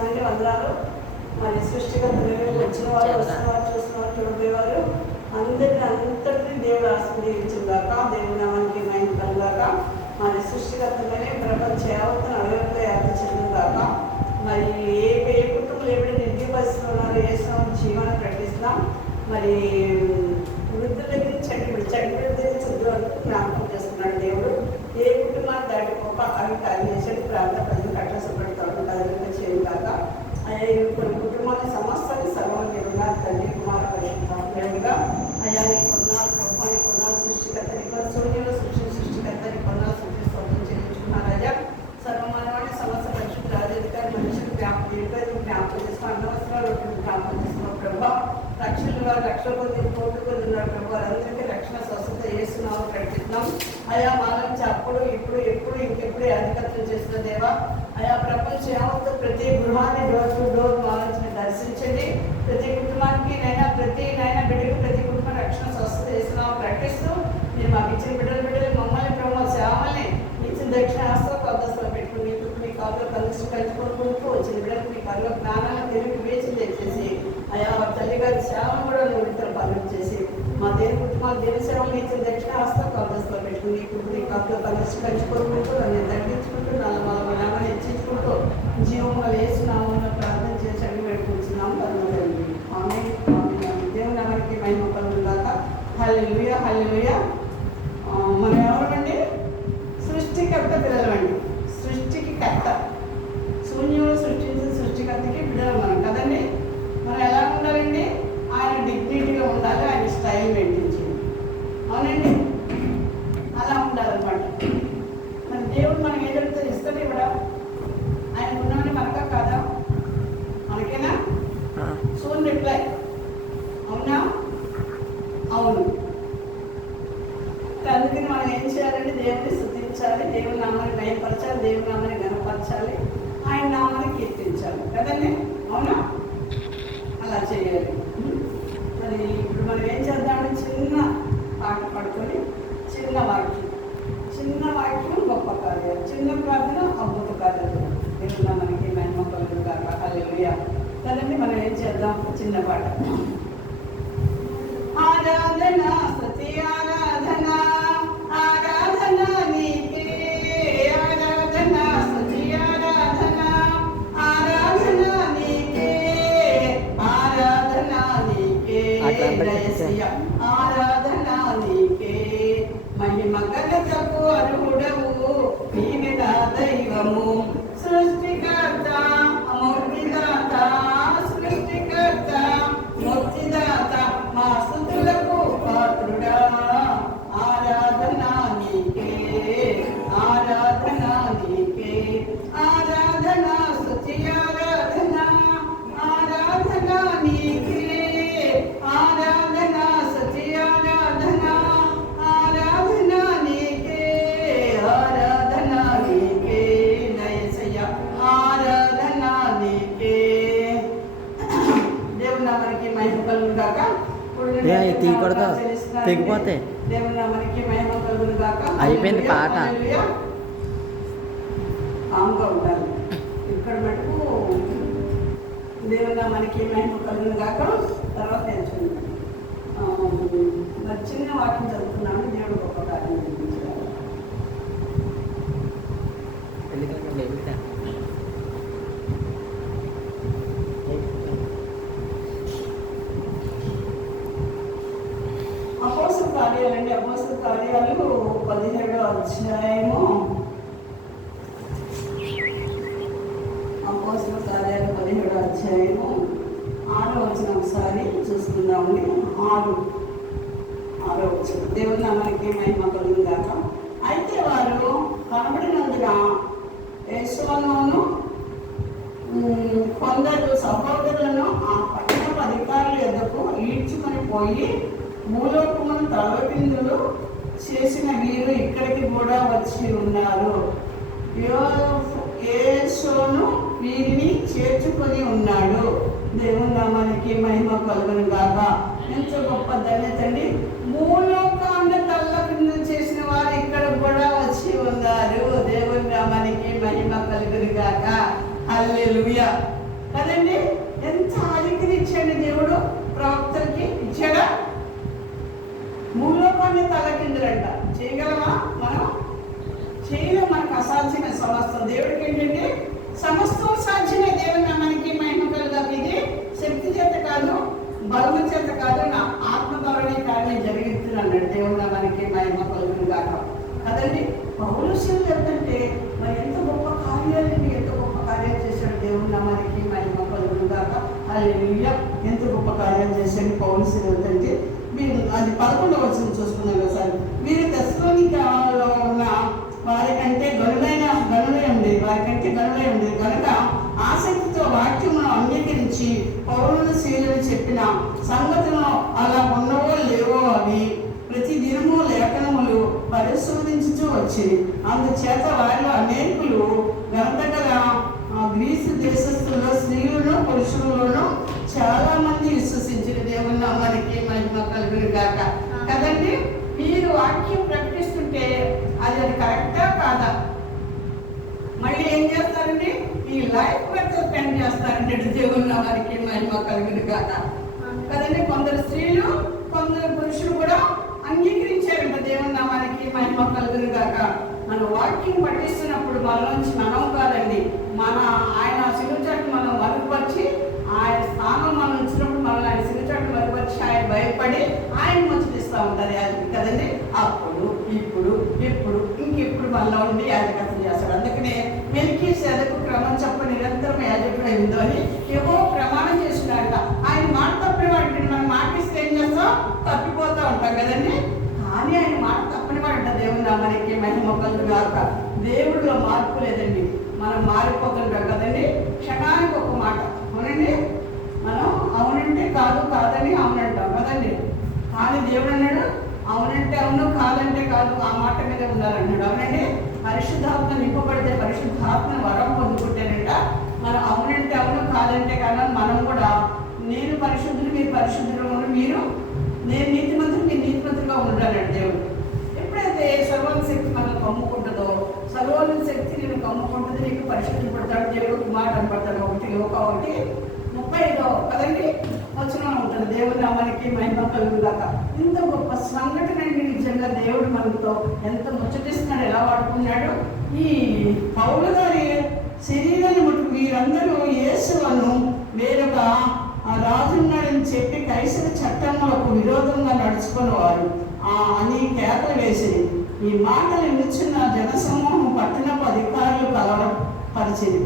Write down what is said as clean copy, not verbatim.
స్తోత్రాన్ని వందనాలు. మరి సృష్టికర్తలు వచ్చిన వారు, వస్తున్న వారు, చూసిన వారు, చూడబోయేవారు అంతటినీ దేవుడు ఆశీర్వదించుగాక. దేవుడి నామానికి మహిమ కలుగాక. మరి సృష్టికర్తలనే ప్రపంచ యావత్తు అడవులతో వ్యాప్తి చెందుగాక. మరి ఏ కుటుంబంలో ఎప్పుడు నిర్దీపరిస్తూ ఉన్నారో ఏ సమయం జీవాన్ని ప్రకటిస్తున్నాం. మరి వృద్ధుల దగ్గర చంటి దగ్గర చదువు వరకు జ్ఞాపకం చేస్తున్నాడు దేవుడు. ఏ కుటుంబాన్ని దాటిపోక అవి కలిగేసాడు ప్రాంత ప్రజలు కట్ట సుపడతాడు కదలిక చేయగాక. కొన్ని కుటుంబాన్ని సమస్తాన్ని సర్వదేవుగా తండ్రి కుమార పరిశుద్ధంగా అయ్యా నీ కొన్నాళ్ళు ప్రభుత్వాన్ని కొన్నాళ్ళు సృష్టికర్తని సూర్యులు సృష్టికర్తని కొన్నాళ్ళు సృష్టి స్తోత్రం చెల్లించుకున్నారు. అయ్యా సర్వమానవాణి సమస్త పరిశుద్ధ రాజధికారి మనుషులు జ్ఞాపకం చేసుకుని అనవసరాలు జ్ఞాపకం చేసుకున్న ప్రభావ రక్షణలు వారు రక్షణ పొంది కోరుకుని ఉన్నారు ప్రభు. వారందరికీ రక్షణ స్వస్థత చేస్తున్నాము ప్రకటిస్తున్నాం. అయా మా నుంచి అప్పుడు ఇప్పుడు ఎప్పుడు ఇంకెప్పుడు అధికత్వం చేసిన దేవా అయా ప్రపంచ యావత్తు ప్రతి గృహాన్ని డోర్ టు డోర్ మా నుంచి దర్శించండి. ప్రతి కుటుంబానికి ప్రతి బిడ్డకు ప్రతి కుటుంబం రక్షణ స్వస్థత చేస్తున్నాము ప్రకటిస్తూ మీరు మాకు ఇచ్చిన బిడ్డలు మమ్మల్ని ప్రభావ సేవల్ని ఇచ్చిన దక్షిణ హస్తం కొద్దస్లో పెట్టుకుని మీ కాపులో కలుసుకుంటూ వచ్చిన బిడ్డలకు మీ కళ్ళలో జ్ఞానాన్ని తెలుగు వేచి తెచ్చేసి అయా తల్లిగారి సేవను కూడా విడుదల పనులు చేసి మా దేని కుటుంబాలు దేని సేవలు ఇచ్చిన దక్షిణ హస్తం కొద్దస్లో పెట్టుకుని ఇప్పుడు మీ కాపులో కలుసుకుంటూ నన్ను తగ్గించుకుంటూ నల్లమని హెచ్చించుకుంటూ జీవంగా వేస్తున్నామని ప్రార్థన చేసి అడిగి పెట్టుకుంటున్నాము. పర్వాలేదు ఆమె దేవుని నామానికి మహిమ కలుగుగాక. హల్లెలూయా హల్లెలూయా. మనం ఎవరండి? సృష్టికర్త పిల్లలమండి. సృష్టికి కర్త శూన్యంలో సృష్టించిన సృష్టికర్తకి బిడ్డలు మనం కదండి. మనం ఎలా ఉండాలండి? ఆయన డిగ్నిటీగా ఉండాలి, ఆయన స్టైల్ మెయింటైన్ చేయాలి. అవునండి, అలా ఉండాలన్నమాట. మరి దేవుడు మనకి ఏం చెప్తే ఇస్తాడు కూడా ఆయన ఉన్నామని మనక కాదా? మనకేనా? సోన్ రిప్లై అవునా? అవును. అందుకని మనం ఏం చేయాలంటే దేవుని స్తుతించాలి, దేవుని నామాన్ని భయపరచాలి, దేవుని నామాన్ని గణపరచాలి, ఆయన నామాన్ని కీర్తించాలి కదండి. అవునా? అలా చేయాలి. మరి ఇప్పుడు మనం ఏం చేద్దామంటే చిన్న పాట పడుకొని చిన్న వాక్యం గొప్ప కార్యాలు, చిన్న ప్రార్థన అద్భుత కార్యాలు. దేవుని నామానికి మహిమ కలుగుగాక. హల్లెలూయా. కదండి మనం ఏం చేద్దాం? చిన్న పాట. ఆరాధన స్తుతి ఆరాధన ఆరాధన నీకే ఆరాధన స్తుతి ఆరాధన ఆరాధన నీకే ఆరాధన నీకే యేసయ్యా ఆరాధన నీకే మహిమ ఘనతకు అర్హుడవు నీవే నా దైవము సృష్టికర్త మూర్తిదాత సృష్టికర్త మూర్తిదాత మా స్తుతులకు పాత్రుడా ఆరాధన నీకే ఆరాధన నీకే ఆరాధన స్తుతి ఆరాధన ఆరాధన నీకే ఆరాధన స్తుతి ఆరాధన ఆరాధన నీకే ఆరాధన నీకే యేసయ్యా ఆరాధన నీకే. దేవుని నామానికి మహిమ కలుగుగాక. తెగిపోతే దేవుని నామానికి మహిమ కలుగుగాక. అయిపోయింది పాట. ఆంగా ఉండాలి ఇక్కడ మటుకు. దేవుని నామానికి మహిమ కలుగుగాక. తర్వాత నేర్చుకుంటాం. మరి చిన్న వాక్యం చదువుతున్నాను. దేవుడు గొప్ప కార్యం జరిగించాలి. అపోస్తల కార్యాలండి. అపోస్తల కార్యాలు 17వ అధ్యాయము. అపోస్తల కార్యాలు 17వ అధ్యాయము 6వ వచనం ఒకసారి చూసుకుందామని. 6వ వచనం. దేవుని నామానికి మహిమ కలుగుగాక. అయితే వారు కనబడినందున యేసోనును కొందరు సహోదరులను ఆ పట్టణపు అధికారుల యొద్దకు ఈడ్చుకొని పోయి భూలోకమును తలపిందులు చేసిన వీరు ఇక్కడికి కూడా వచ్చి ఉన్నారు. యేసోను వీరిని చేర్చుకొని ఉన్నాడు. దేవుని నామానికి మహిమ కలుగును గాక. ఎంతో గొప్ప ధన్యత అండి. భూలోకాన్ని తలపిందులు చేసిన వారు ఇక్కడ కూడా వచ్చి ఉన్నారు. దేవుని నామానికి మహిమ కలుగును గాక. హల్లెలూయా. కదండి. ఎంత ఆధిక్యత ఇచ్చాడు దేవుడు ప్రవక్తలకి, ఇచ్చాడా? భూలోకాన్ని తలకిందులంట చేయగలమా మనం? చేయడం మనకు అసాధ్యమే. సమస్తం దేవుడికి ఏంటంటే సమస్తం సాధ్యమే. దేవుని మనకి మహిమ కలుగా. ఇది శక్తి చేత కాదు, బలము చేత కాదు, నా ఆత్మ ద్వారానే కార్యం జరిగిస్తున్నాడు దేవుడు మనకి మహిమ కలుగును గాక. కదండి. పౌలు శివుడు చెప్తుంటే మరి ఎంత గొప్ప కార్యాలు, ఎంత గొప్ప కార్యాలు చేశాడు దేవుడు మనకి మహిమ కలుగును గాక. హల్లెలూయా. ఎంత గొప్ప కార్యాలు చేశాడు పౌలు శివుడు అంటే మీరు అది 11వ వచనం చూసుకున్నాం ఒకసారి. మీరు తెస్సలోనికలో ఉన్న వారికంటే గనులై ఉంది, వారికంటే గనులై ఉంది కనుక ఆసక్తితో వాక్యమును అంగీకరించి పౌరులు శీలులు చెప్పిన సంగతులను అలా ఉన్నవో లేవో అవి ప్రతి దినము లేఖనములు పరిశోధించుతూ వచ్చింది. అందుచేత వారిలో అనేకులు గంటగల గ్రీసు దేశస్తుల్లో స్త్రీలను పురుషులను చాలా మంది విశ్వసించిన దేవుని మనకి మహిమ కలుగును గాక. కదండి. మీరు వాక్యం ప్రకటిస్తుంటే అది కరెక్టా కాదా? మళ్ళీ ఏం చేస్తారండి? ఈ లైఫ్ పెట్టి స్పెండ్ చేస్తారంటే దేవుని మనకి మహిమ కలుగును గాక. కదండి. కొందరు స్త్రీలు కొందరు పురుషులు కూడా అంగీకరించారంట దేవుని నామానికి మహిమ కలుగును గాక. మన వాక్యం పఠిస్తున్నప్పుడు మనలోంచి మనం కాదండి, మన ఆయన సిలుచాటు మనం మరుగుపరిచి ఆయన స్థానం మనం ఉంచినప్పుడు మనల్ని ఆయన సిలుచాటు మరుగుపరిచి ఆయన భయపడి ఆయన ముచ్చటిస్తూ ఉంటుంది యాజకుడు కదండి. అప్పుడు ఇప్పుడు ఇంకెప్పుడు మనలో ఉండి యాజకత్వం చేస్తాడు. అందుకనే మెల్కీసెదెకు క్రమం చెప్ప నిరంతరం యాజకుడు అయిందో అని ఏవో ప్రమాణం చేస్తున్నాడట. ఆయన మాట తప్పని వాడిని మనం మాటిస్తే ఏం చేస్తాం? తప్పిపోతూ ఉంటాం కదండి. కానీ ఆయన మాట తప్పని వాడంట దేవుని నామానికి మహిమ కలుగును గాక. దేవుడిలో మార్పు లేదండి, మనం మారిపోతుంటాం కదండి. క్షణానికి ఒక మాట అవునండి. మనం అవునంటే కాదు, కాదని అవునంటాం కదండి. కానీ దేవుడు అన్నాడు అవునంటే అవును, కాదంటే కాదు, ఆ మాట మీద ఉండాలన్నాడు. అవునండి. పరిశుద్ధాత్మ నింపబడితే పరిశుద్ధాత్మ వరం పొందుకుంటేనంట మనం అవునంటే అవును, కాదంటే కాదు. మనం కూడా నేను పరిశుద్ధులు, మీరు పరిశుద్ధులు, మీరు నేను నీతిమంతులు, మీరు నీతిమంతులుగా ఉండాలండి దేవుడు. ఎప్పుడైతే సర్వోన్నత శక్తి మనం కమ్ముకుంటుందో, సర్వోన్నత శక్తి నేను కమ్ముకుంటుంది, నీకు పరిశుద్ధి పడతాడు దేవుడు. మాట పడతాడు. 1:35 కదండి వచనం ఉంటుంది. దేవుని నామానికి మహిమ కలుగును గాక. ఇంత గొప్ప సంఘటన అండి. నిజంగా దేవుడు మనతో ఎంత ముచ్చటిస్తున్నాడు, ఎలా వాడుకున్నాడు. ఈ పౌలు గారి శరీరాన్ని మటుకు వీరందరూ యేసును వేరొక రాజున్నాడని చెప్పి కైసర చట్టములకు విరోధంగా నడుచుకునేవారు అని కేకలు వేసింది. ఈ మాటలు వినుచున్న జనసమూహం పట్టణపు అధికారులు కలవపరిచింది.